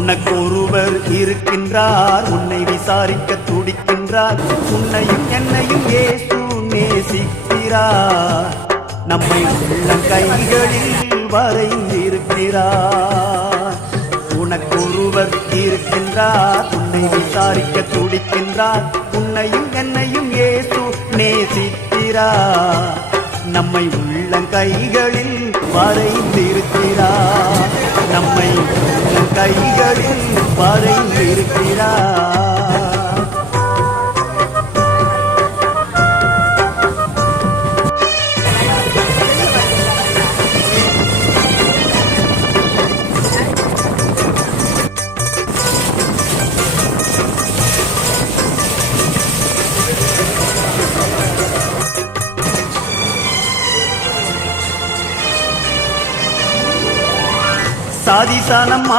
உனக்கு ஒருவர் இருக்கின்றார், உன்னை விசாரிக்க துடிக்கின்றார். உன்னையும் என்னையும் இயேசு நேசிக்கிறார், நம்மை உள்ளங்கைகளில் வரைந்திருக்கிறார். உனக்கு ஒருவர் இருக்கின்றார், உன்னை விசாரிக்க துடிக்கின்றார். உன்னையும் என்னையும் இயேசு நேசிக்கிறார், நம்மை உள்ளங்கைகளில் வரைந்திருக்கிறார். நம்மை உள்ளங்கைகளில் வரைந்திருக்கிறார். சாதிசானம்